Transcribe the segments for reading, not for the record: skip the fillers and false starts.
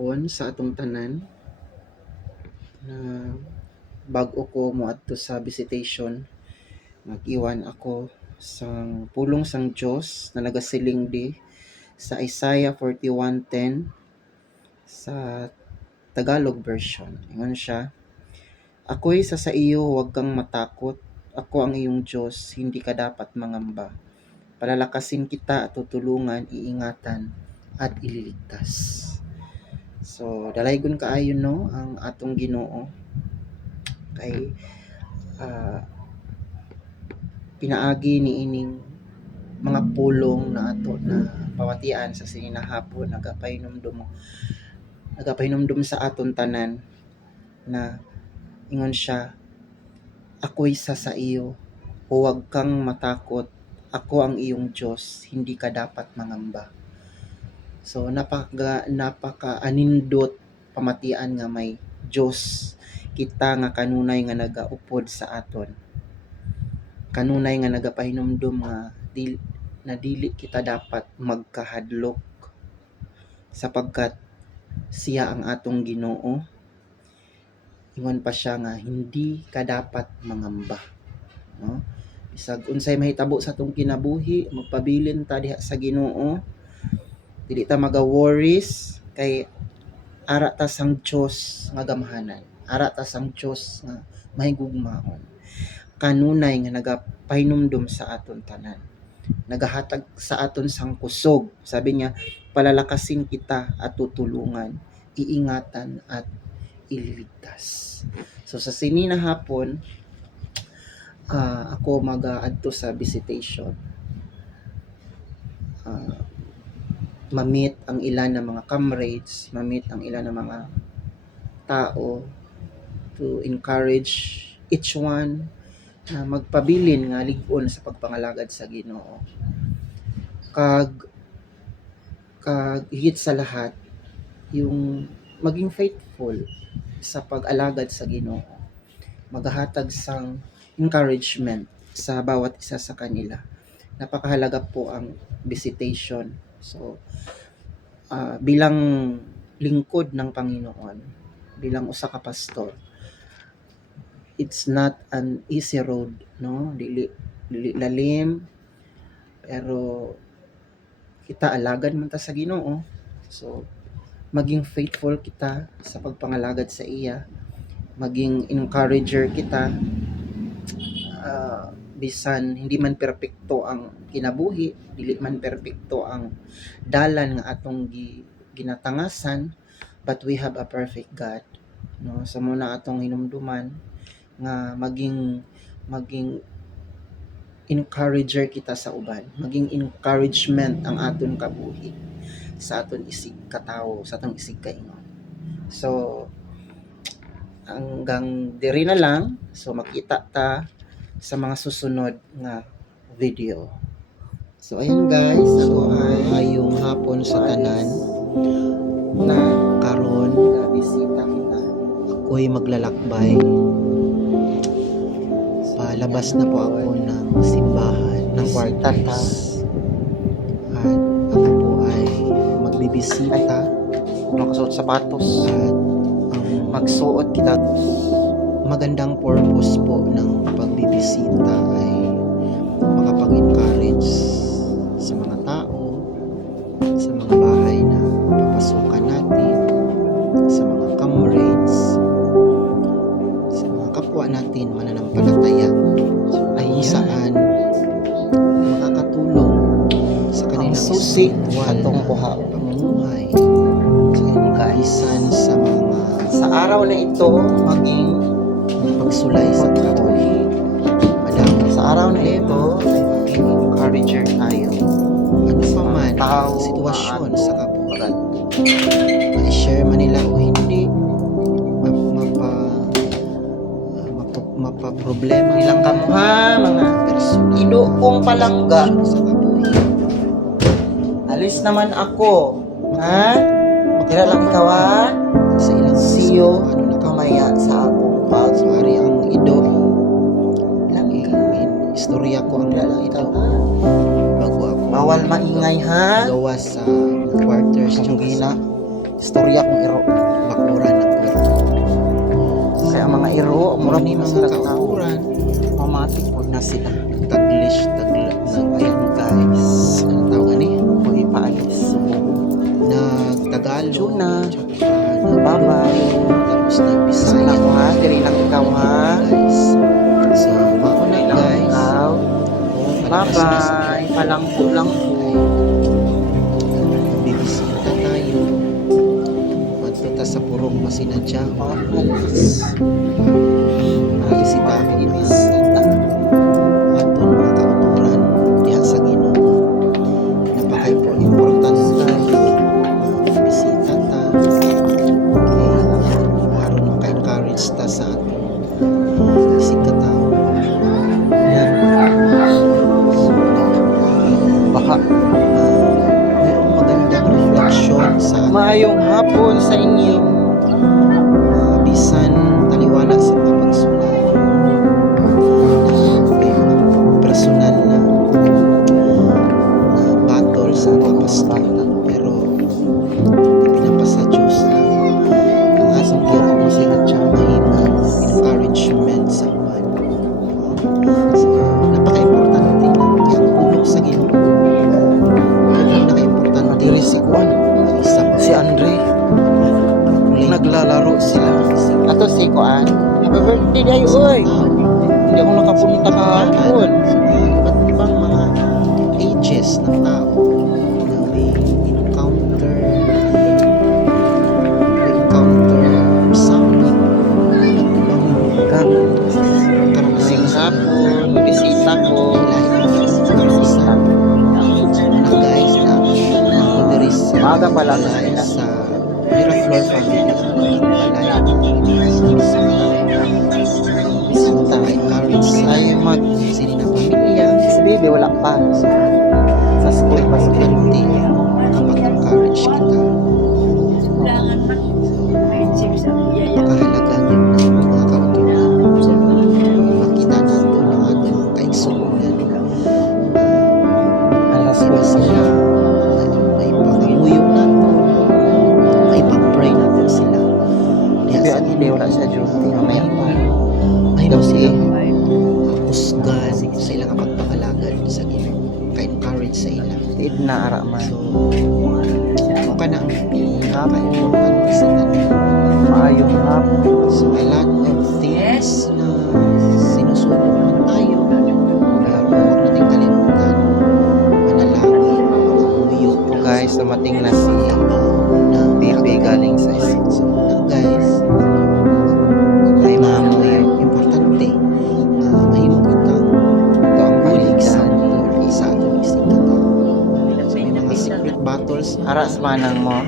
hapon sa atong tanan na bag-o ko moadto sa visitation. Nag-iwan ako sang pulong sang Dios na nagasiling di sa Isaiah 41:10 sa Tagalog version. Ingon siya, ako'y sa iyo, huwag kang matakot. Ako ang iyong Diyos, hindi ka dapat mangamba. Palalakasin kita at tutulungan, iingatan at ililigtas. So, dalaygon kaayo no ang atong Ginoo kay pinaagi ni ining mga pulong na ato na pawatian sa sininahapon nagapahinumdum sa aton tanan na ingon siya, ako'y sa iyo, huwag kang matakot, ako ang iyong Diyos, hindi ka dapat mangamba. So napaka anindot pamatian nga may Diyos kita nga kanunay nga nagaupod sa aton. Kanunay nga nagapahinumdum nga dili kita dapat magkahadlok sapagkat siya ang atong Ginoo. Ingon pa siya nga hindi ka dapat mangamba. No? Bisag unsay mahitabo sa atong kinabuhi, magpabilin ta diha sa Ginoo. Dili ta maga-worries kay ara ta sang Dios nga gamhanan. Ara ta sang Dios nga mahigugmaon. Kanunay nga nagapahinumdum sa aton tanan. Nagahatag sa aton sang kusog. Sabi niya, palalakasin kita at tutulungan, iingatan at ililigtas. So sa sinina hapon, ako mag-aadto sa visitation. Mamit ang ilan ng mga comrades, mamit ang ilan ng mga tao to encourage each one na magpabilin nga lig-on sa pagpangalagad sa Ginoo. Kag higit sa lahat, yung maging faithful sa pag-alagad sa Ginoo. Maghahatag sang encouragement sa bawat isa sa kanila. Napakahalaga po ang visitation. So, bilang lingkod ng Panginoon, bilang usa ka pastor, it's not an easy road, no? Dili lalim, pero kita alagad man ta sa Ginoo. So, maging faithful kita sa pagpangalagad sa iya, maging encourager kita, bisan hindi man perpekto ang kinabuhi, dili man perpekto ang dalan nga atong ginatangasan, but we have a perfect God, no? Sa muna atong hinumduman nga maging encourager kita sa uban, maging encouragement ang aton kabuhi sa aton isig katawo, sa aton isig kaingon. So hanggang diri na lang. So makita ta sa mga susunod nga video. So ayun guys, so ayong hapon sa tanan na karon bisita kita. Ako'y maglalakbay. Palabas na po ako ng simbahan ng Quarters. At ako po ay magbibisita, makasuot sapatos at magsuot kita. Magandang purpose po ng pagbibisita ay makapag-encourage sa mga tao, sa mga bahay na papasukan natin, sa mga comrades, sa mga kapwa natin mananampalataya, ay saan makakatulong sa kanilang susi atong pamumuhay, kaisan sa araw na ito maging pagsulay sa kahoy. Sa araw na ito ay maging encourager tayo. Ano pa man ang sitwasyon sa kabuhat, ma-share man nila o hindi, mapaproblema nilang kamuha, mga idoong palangga sa kabuhi. Alis naman ako, ha? Tira lang ikaw, ha? Sa ilang siyo, kamaya sa akong pag-ari ang ido. Istorya ko ang dala ito. Bago ako. Bawal maingay, ha? Gawa sa Quarters yung gina. istorya kong iro. Bakuran at kwerto. Kaya ang mga iro, mura ni Sa mga tao. kauran, Mamatik po na sila. Taglish, tagla. So, ayan guys. Ano tawag ni? Huwag ipaalis. Nagtagalog. Tuna. Tsaka Bye-bye. Tapos Sana nagbisayan. ko ha. Diri lang ikaw ha. Guys. So, mauna Lang guys. ikaw. Bye-bye. Palangko lang po. Bibisita tayo. Magpunta sa purong masinadya. Alis. Bisita ako ibisita. Aton mga kauturan. Diha sa Ginoo. Napaka-importante. Bisita ta. Aron maka-encourage ta sa aton isig katao. Ayan. Baka. Mayroong magandang reflection sa Maayong hapon sa inyo. bisan taliwala sa pamagsulay may mga personal na battle sa mga pastor pero pinapasa Diyos na ang asang kaya ko sila dyan mahimang encouragement sa uwan. So, napaka-importante na kaya ang pulong sa Ginoo napaka-importante Diri si Juan. isa Si Andre. Naglalaro sila. Ato si Kuan. Happy birthday day, oy. Hindi ako nakapunta kahapon. Iba't ibang mga ages ng tao na we encounter something iba't ibang Kasing karanasan hapon, bisita ko. Bisita. So, na guys na there is Maaga pa lang balay sila. sa Miraflor family balay bisita encourage sa Ay, sini na pamilya si Baby wala pa. Sa school pa sila. hindi kapag-encourage kita. Napakahalaga yun na mga kautulan. Makita natin ang ating kaigsuunan. Alas Iba sila. May pangamuyong natin. May pag-pray natin sila. Diya Pero sa at hindi wala sa duty. Mamaya pa. Mahinaw sila husgan sa ilang pagpangalagad sa Ginoo. Ka-encourage sa ila. Tiid na araman. So, kung ka na ang pinaka-importante sa tanan. Maayong hapon. So, a lot of things na sinusulong man tayo. Pero huwag natin kalimutan. Manalangin, mangamuyo. So guys, dumating na si na Baby galing sa school. So, guys, Ay, mamoy. importante mahimo kitang Ito ang bulig sa balikan. sa atong isig katao. So, may mga secret battles Aras manang mo.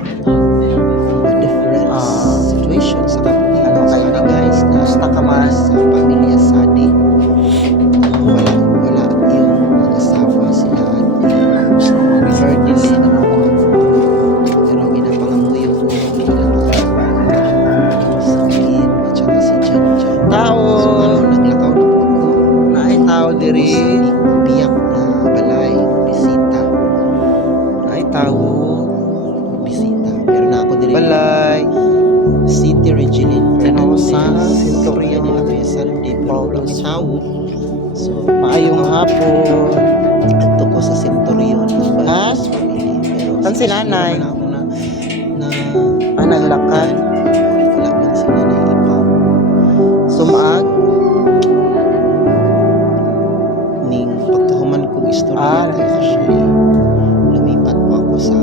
different Ah. situations sa kapatid. Ano So, kayo? guys, na Basta ka man. sa pamilya Sadi, wala yung mag-asawa sila at birthday na pero ginapangamuyo ko ilang sakit at saka si Jan Jan. Tao. So, naglakaw na po ko. Naay tao diri. Biyak na balay, bisita, Naay tao. bisita. Pero na ako diri. Balay. City Regilin Tenosa, Centurion Centurion. nila kayo Sunday pero walang tao. So, Maayong hapon. adto ko sa Centurion Ha? pero Saan si nanay? wala ako na Naglakad. wala man si nanay ipaw. Sumaag. Ning pagkahuman kong istorya kay Ashley, lumipat po ako sa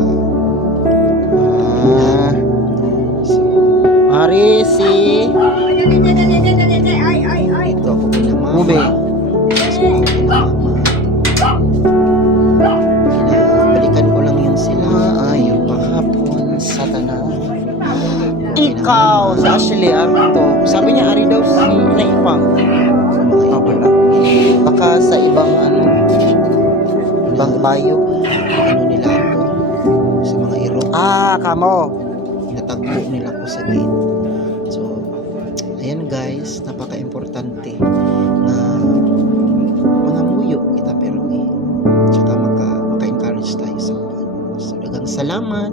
Ah. so, Marisi. dito ako kina mama. Ube. So, ako kina mama. Balikan ko lang yun sila. Maayong hapon sa tanan. Ikaw sa Ashley Arto. Sabi niya ari daw si Naipang. Sa mga Ah, wala. Baka sa ibang ibang bayo. ano nila ako sa mga iro. Ah, kamo. Natagpo nila ko sa gate. So, ayan guys, napaka-importante na mga muyo kita pero tsaka maka-encourage tayo sa buwan. So, dagang salamat.